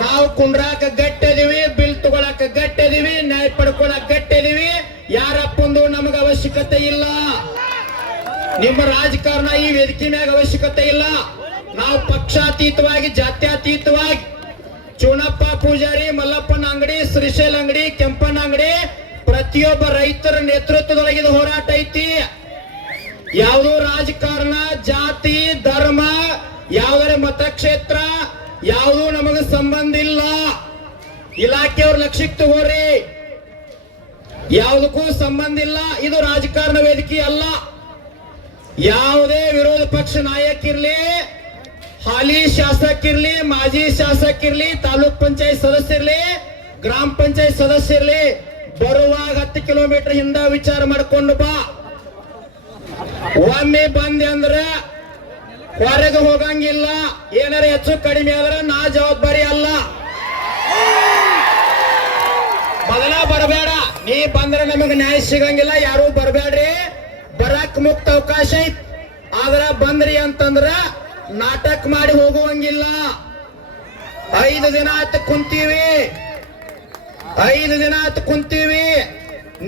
ನಾವು ಕುಂಡ್ರಾಕ ಗಟ್ಟದಿವಿ, ಬಿಲ್ ತಗೊಳಕ ಗಟ್ಟದಿವಿ, ನ್ಯಾಯ ಪಡ್ಕೊಳಕ್ ಗಟ್ಟದಿವಿ. ಯಾರಪ್ಪಂದು ನಮಗ ಅವಶ್ಯಕತೆ ಇಲ್ಲ. ನಿಮ್ಮ ರಾಜಕಾರಣ ಈ ವೇದಿಕೆ ಮ್ಯಾಗ ಅವಶ್ಯಕತೆ ಇಲ್ಲ. ನಾವು ಪಕ್ಷಾತೀತವಾಗಿ, ಜಾತ್ಯಾತೀತವಾಗಿ, ಚುನಪ್ಪ ಪೂಜಾರಿ, ಮಲ್ಲಪ್ಪನ ಅಂಗಡಿ, ಶ್ರೀಶೈಲ್ ಅಂಗಡಿ, ಕೆಂಪನ ಅಂಗಡಿ, ಪ್ರತಿಯೊಬ್ಬ ರೈತರ ನೇತೃತ್ವದೊಳಗಿದ ಹೋರಾಟ ಐತಿ. ಯಾವುದೋ ರಾಜಕಾರಣ, ಜಾತಿ, ಧರ್ಮ, ಯಾವುದರ ಮತಕ್ಷೇತ್ರ, ಯಾವುದು ಸಂಬಂಧ ಇಲ್ಲ ಇಲಾಖೆಯವ್ರ ಲಕ್ಷ್ಯಕ್ಕೆ ತಗೋರಿ ಯಾವುದಕ್ಕೂ ಸಂಬಂಧ ಇಲ್ಲ. ಇದು ರಾಜಕಾರಣ ವೇದಿಕೆ ಅಲ್ಲ. ಯಾವುದೇ ವಿರೋಧ ಪಕ್ಷ ನಾಯಕ ಇರ್ಲಿ ಹಾಲಿ ಶಾಸಕಿರ್ಲಿ, ಮಾಜಿ ಶಾಸಕಿರ್ಲಿ, ತಾಲೂಕ್ ಪಂಚಾಯತ್ ಸದಸ್ಯರ್ಲಿ, ಗ್ರಾಮ ಪಂಚಾಯತ್ ಸದಸ್ಯರ್ಲಿ, ಬರುವಾಗ ಹತ್ತು ಕಿಲೋಮೀಟರ್ ಹಿಂದ ವಿಚಾರ ಮಾಡ್ಕೊಂಡು ಬಾ. ಒಮ್ಮೆ ಬಂದೆ ಅಂದ್ರೆ ಹೊರಗೆ ಹೋಗಂಗಿಲ್ಲ. ಏನಾರ ಹೆಚ್ಚು ಕಡಿಮೆ ಆದ್ರ ನಾ ಜವಾಬ್ದಾರಿ ಅಲ್ಲ ಮೊದಲ ಬರಬೇಡ ನೀ ಬಂದ್ರೆ ನಮಗೆ ನ್ಯಾಯ ಸಿಗಂಗಿಲ್ಲ, ಯಾರು ಬರಬೇಡ್ರಿ ಬರಕ್ ಮುಕ್ತ ಅವಕಾಶ ಐತ್. ಆದ್ರ ಬಂದ್ರಿ ಅಂತಂದ್ರ ನಾಟಕ ಮಾಡಿ ಹೋಗುವಂಗಿಲ್ಲ. ಐದು ದಿನ ಆತ ಕುಂತೀವಿ. ಐದು ದಿನ ಆತ ಕುಂತೀವಿ.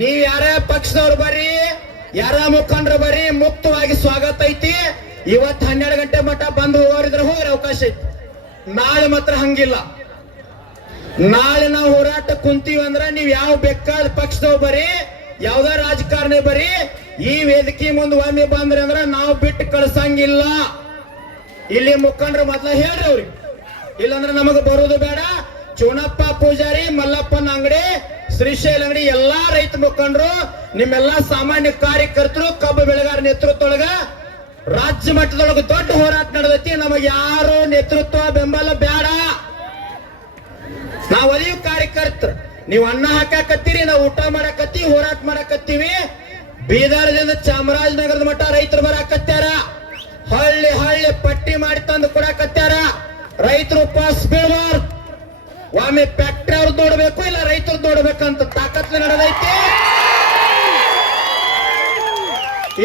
ನೀವ್ ಯಾರ ಪಕ್ಷದವ್ರು ಬರ್ರಿ, ಯಾರ ಮುಖಂಡ್ರು ಬರ್ರಿ, ಮುಕ್ತವಾಗಿ ಸ್ವಾಗತ ಐತಿ. ಇವತ್ ಹನ್ನೆರಡು ಗಂಟೆ ಮಟ್ಟ ಬಂದು ಹೋಗೋರಿದ್ರೆ ಹೋಗ್ರಿ ಅವಕಾಶ ಐತಿ. ನಾಳೆ ಮಾತ್ರ ಹಂಗಿಲ್ಲ. ನಾಳೆ ನಾವು ಹೋರಾಟ ಕುಂತೀವಿ ಅಂದ್ರೆ ನೀವ್ ಯಾವ ಬೇಕಾದ ಪಕ್ಷದವ್ ಬರೀ, ಯಾವ್ದ ರಾಜಕಾರಣಿ ಬರೀ, ಈ ವೇದಿಕೆ ಮುಂದೆ ಒಮ್ಮೆ ಬಂದ್ರಿ ಅಂದ್ರ ನಾವು ಬಿಟ್ಟು ಕಳ್ಸಂಗಿಲ್ಲ. ಇಲ್ಲಿ ಮುಖಂಡ್ರ ಮೊದ್ಲ ಹೇಳ್ರಿ ಅವ್ರಿಗೆ. ಇಲ್ಲಂದ್ರೆ ನಮಗ್ ಬರೋದು ಬೇಡ. ಚುನಪ್ಪ ಪೂಜಾರಿ, ಮಲ್ಲಪ್ಪನ ಅಂಗಡಿ, ಶ್ರೀಶೈಲ ಅಂಗಡಿ, ಎಲ್ಲಾ ರೈತ ಮುಖಂಡರು, ನಿಮ್ಮೆಲ್ಲಾ ಸಾಮಾನ್ಯ ಕಾರ್ಯಕರ್ತರು, ಕಬ್ಬು ಬೆಳೆಗಾರ ನೇತೃತ್ವದೊಳಗ, ರಾಜ್ಯ ಮಟ್ಟದೊಳಗ ದೊಡ್ಡ ಹೋರಾಟ ನಡೆದೈತಿ. ನಮಗೆ ಯಾರು ನೇತೃತ್ವ ಬೆಂಬಲ ಬೇಡ ನಾವ್ ಒಲಿಯು ಕಾರ್ಯಕರ್ತರು. ನೀವು ಅನ್ನ ಹಾಕಾಕತ್ತೀರಿ ನಾವು ಊಟ ಮಾಡಕತ್ತೀವಿ, ಹೋರಾಟ ಮಾಡಕತ್ತೀವಿ. ಬೀದರ್ದಿಂದ ಚಾಮರಾಜನಗರದ ಮಠ ರೈತರು ಬರಾಕತ್ಯಾರ. ಹಳ್ಳಿ ಹಳ್ಳಿ ಪಟ್ಟಿ ಮಾಡಿ ತಂದು ಕೊಡಾಕತ್ಯಾರ. ರೈತರು ಉಪವಾಸ ಬೀಳ್ಬಾರ್ದು. ಒಮ್ಮೆ ಫ್ಯಾಕ್ಟ್ರಿ ಅವ್ರು ನೋಡ್ಬೇಕು ಇಲ್ಲ ರೈತರು ನೋಡ್ಬೇಕಂತ ತಾಕತ್ಲೆ ನಡೆದೈತಿ.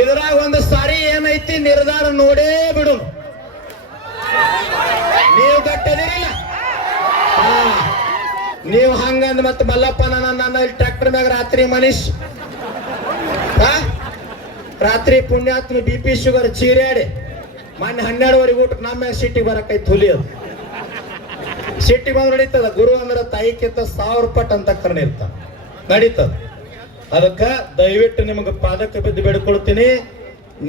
ಇದ್ರಾಗ ಒಂದು ಸಾರಿ ಏನೈತಿ, ನಿರ್ಧಾರ ನೋಡೇ ಬಿಡು ನೀವು ಗಟ್ಟದಿರಿಲ್ಲ ಹಾ ನೀವು ಹಂಗಂದ್ ಮತ್ತೆ ಮಲ್ಲಪ್ಪ ನನ್ನ ಇಲ್ಲಿ ಟ್ರ್ಯಾಕ್ಟರ್ ಮ್ಯಾಗ ರಾತ್ರಿ ಮನೀಶ್. ರಾತ್ರಿ ಪುಣ್ಯಾತ್ಮ ಬಿ ಪಿ ಶುಗರ್ ಚೀರ್ಯಾಡಿ. ಮೊನ್ನೆ ಹನ್ನೆರಡುವರೆಗೆ ಊಟ ನಮ್ಮ ಸಿಟಿಗೆ ಬರಕೈತಿ ಹುಲಿ ಅದು. ಸಿಟ್ಟಿಗೆ ಬಂದ್ರೆ ನಡೀತದ? ಗುರು ಅಂದ್ರೆ ಕಿತ್ತ ಸಾವಿರ ಪಟ್ ಅಂತ ಕರ್ಣ ಇರ್ತಾನ ನಡೀತದ. ಅದಕ್ಕ ದಯವಿಟ್ಟು ನಿಮಗೆ ಪಾದಕ್ಕೆ ಬಿದ್ದು ಬೇಡ್ಕೊಳ್ತೀನಿ.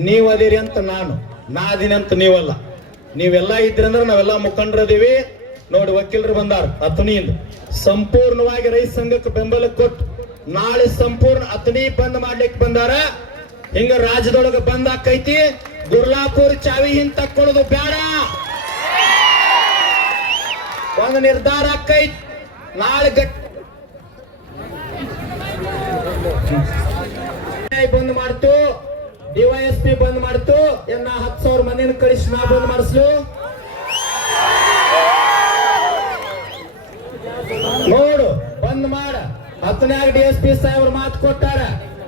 ನೀವು ಅದಿರಿ ಅಂತ ನಾನು. ನಾ ಅದೀನಿ ಅಂತ ನೀವಲ್ಲ. ನೀವೆಲ್ಲ ಇದ್ರಿ ಅಂದ್ರೆ ನಾವೆಲ್ಲ ಮುಖಂಡರದೀವಿ. ನೋಡಿ ವಕೀಲರು ಬಂದಾರ, ಅಥಣಿಯಿಂದ. ಸಂಪೂರ್ಣವಾಗಿ ರೈತ ಸಂಘಕ್ಕೆ ಬೆಂಬಲ ಕೊಟ್ಟು ನಾಳೆ ಸಂಪೂರ್ಣ ಅಥಣಿ ಬಂದ್ ಮಾಡ್ಲಿಕ್ಕೆ ಬಂದಾರ. ಹಿಂಗ ರಾಜ್ಯದೊಳಗ ಬಂದ್ ಆಕೈತಿ. ಗುರ್ಲಾಪುರ್ ಚಾವಿ ಹಿಂದ್ ತಕ್ಕೊಳ್ಳೋದು ಬೇಡ ಒಂದು ನಿರ್ಧಾರ ಆಕೈತಿ. ನಾಳೆ ಗಟ್ಟಿ ಬಂದ್ ಮಾಡ್ತು. ಡಿವೈಎಸ್ಪಿ ಬಂದ್ ಮಾಡ್ತು. ಎನ್ನ ಹತ್ತು ಸಾವಿರ ಮಂದಿನ ಕಳಿಸಿ ನಾ ಬಂದ್ ಮಾಡಿಸ್ಲು. ಹತ್ತನ್ಯಾಗ ಡಿ ಎಸ್ ಪಿ ಮಾತು ಕೊಟ್ಟಾರ.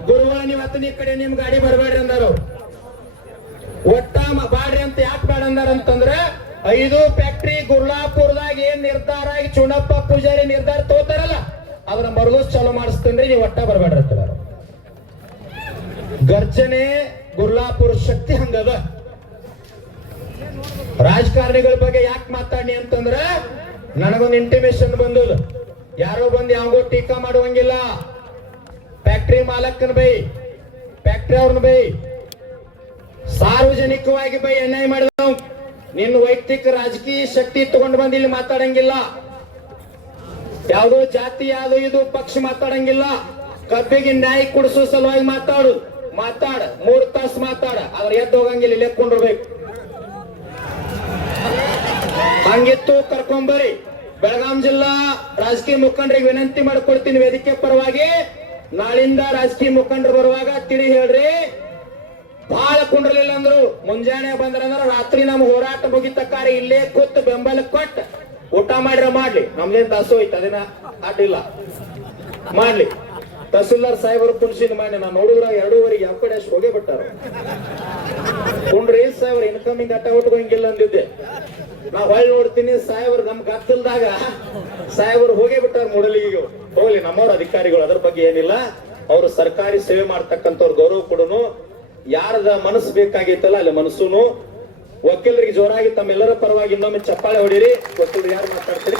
ಗುರುವಾರ ನೀವು ಕಡೆ ನಿಮ್ ಗಾಡಿ ಬರಬೇಡ್ರಿ ಅಂದಾರು. ಒಟ್ಟ ಬಾಡ್ರಿ ಅಂತ ಯಾಕೆ ಬೇಡ ಅಂದಾರ ಅಂತಂದ್ರ, ಐದು ಫ್ಯಾಕ್ಟ್ರಿ ಗುರ್ಲಾಪುರದಾಗ ಏನ್ ನಿರ್ಧಾರ ಆಗಿ ಚುಣಪ್ಪ ಪೂಜಾರಿ ನಿರ್ಧಾರ ತಗೋತಾರಲ್ಲ ಅದನ್ನ ಮರುದಿವ್ಸ ಚಾಲೂ ಮಾಡಿಸ್ತೇನ್ರಿ ನೀವು ಒಟ್ಟ ಬರಬೇಡ್ರಿ ಅಂತಾರ ಗರ್ಜನೆ ಗುರ್ಲಾಪುರ ಶಕ್ತಿ ಹಂಗದ. ರಾಜಕಾರಣಿಗಳ ಬಗ್ಗೆ ಯಾಕೆ ಮಾತಾಡಿ ಅಂತಂದ್ರ, ನನಗೊಂದು ಇಂಟಿಮೇಶನ್ ಬಂದದ ಯಾರೋ ಬಂದು ಯಾವಾಗೋ ಟೀಕಾ ಮಾಡುವಂಗಿಲ್ಲ. ಫ್ಯಾಕ್ಟ್ರಿ ಮಾಲಕನ ಬೈ ಫ್ಯಾಕ್ಟ್ರಿ ಅವ್ರನ್ನ ಬೈ. ಸಾರ್ವಜನಿಕವಾಗಿ ಬೈ ಅನ್ಯಾಯ ಮಾಡಿದ ನಿನ್ನ ವೈಯಕ್ತಿಕ ರಾಜಕೀಯ ಶಕ್ತಿ ತಗೊಂಡು ಬಂದು ಇಲ್ಲಿ ಮಾತಾಡಂಗಿಲ್ಲ. ಯಾವುದೋ ಜಾತಿ, ಯಾವ್ದೋ ಇದು ಪಕ್ಷ ಮಾತಾಡಂಗಿಲ್ಲ. ಕಬ್ಬಿಗೆ ನ್ಯಾಯ ಕೊಡಿಸೋ ಸಲುವಾಗಿ ಮಾತಾಡು. ಮಾತಾಡ, ಮೂರ್ ತಾಸು ಮಾತಾಡ. ಆದ್ರೆ ಎದ್ದು ಹೋಗಂಗಿಲ್ಲ, ಇಲ್ಲಿ ಕೊಂಡಿರ್ಬೇಕು. ಹಂಗಿತ್ತು ಕರ್ಕೊಂಬರಿ ಬೆಳಗಾಂ ಜಿಲ್ಲಾ ರಾಜಕೀಯ ಮುಖಂಡರಿಗೆ ವಿನಂತಿ ಮಾಡ್ಕೊಳ್ತೀನಿ ವೇದಿಕೆ ಪರವಾಗಿ. ನಾಳಿಂದ ರಾಜಕೀಯ ಮುಖಂಡರು ಬರುವಾಗ ತಿಳಿ ಹೇಳ್ರಿ. ಬಹಳ ಕುಂಡ್ರಲಿಲ್ಲ ಅಂದ್ರು. ಮುಂಜಾನೆ ಬಂದ್ರಂದ್ರ ರಾತ್ರಿ ನಮ್ಮ ಹೋರಾಟ ಮುಗಿತಕ್ಕಾರೆ ಇಲ್ಲೇ ಕೂತ್ ಬೆಂಬಲ ಕೊಟ್ಟು ಊಟ ಮಾಡಿರ ಮಾಡ್ಲಿ. ನಮ್ದೇನ್ ದಾಸು ಹೋಯ್ತು ಅದನ್ನ ಅಡ್ಡಿಲ್ಲ. ಮಾಡ್ಲಿ. ತಹಸೀಲ್ದಾರ್ ಸಾಹೇಬರು ಪುಲ್ಸಿನ ಮಾಡಿ ನಾನು ನೋಡಿದ್ರ ಎರಡೂವರೆಗೆ ಯಾವ ಕಡೆ ಅಷ್ಟು ಹೋಗೇ ಬಿಟ್ಟಾರ. ಕುಂಡ್ರಿ ಸಾಹೇಬ್ರ ಇನ್ಕಮಿಂಗ್ ಅಟ್ಟ ಉಟ್ಕೊಂಗಿಲ್ಲ ಅಂದಿದ್ದೆ. ನಾ ಹೊಳ್ಳಿ ನೋಡ್ತೀನಿ, ಸಾಹೇಬ್ರು ನಮ್ ಗತ್ತಲ್ದಾಗ ಸಾಹೇಬ್ರು ಹೋಗೇ ಬಿಟ್ಟಾರ ಮೂಡಲಿಗೆ ಹೋಗ್ಲಿ, ನಮ್ಮವ್ರ ಅಧಿಕಾರಿಗಳು ಅದ್ರ ಬಗ್ಗೆ ಏನಿಲ್ಲ. ಅವರು ಸರ್ಕಾರಿ ಸೇವೆ ಮಾಡ್ತಕ್ಕಂಥವ್ರ ಗೌರವ ಕೂಡ ಯಾರದ ಮನಸ್ಸು ಬೇಕಾಗಿತ್ತಲ್ಲ ಅಲ್ಲಿ ಮನಸ್ಸುನು. ವಕೀಲರಿಗೆ ಜೋರಾಗಿ ತಮ್ಮೆಲ್ಲರ ಪರವಾಗಿ ಇನ್ನೊಮ್ಮೆ ಚಪ್ಪಾಳೆ ಹೊಡೀರಿ. ವಕೀಲರು ಯಾರು ಮಾತಾಡ್ತೀರಿ?